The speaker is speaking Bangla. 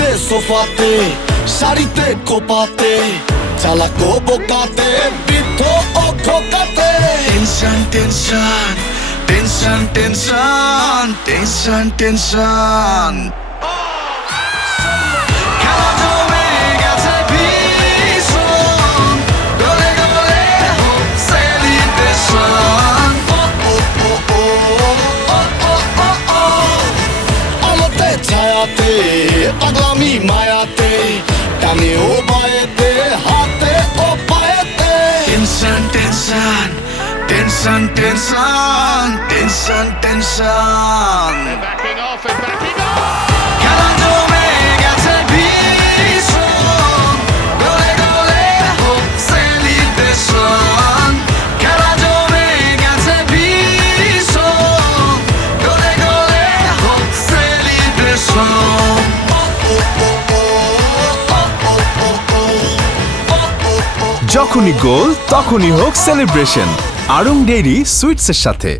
গাড়িতে সোফাতে শাড়িতে কোপাতে চালাকো বোকাতে বৃদ্ধ ও ধোকাতে tension tension tension tension tension tension খেলা জমে গেছে ভীষণ গলে গলে হোক সেলিব্রেশন আলোতে ছায়াতে পাগলামি মায়াতে টানে ও বায়েতে হাতে ও পায়েতে tension tension tension tension tension tension Backing off and backing off! খেলা জমে গেছে ভীষণ গলে গলে হোক সেলিব্রেশন খেলা জমে গেছে ভীষণ গলে গলে হোক সেলিব্রেশন যখনই গোল তখনই হোক সেলিব্রেশন আড়ং ডেইরি সুইটসের সাথে।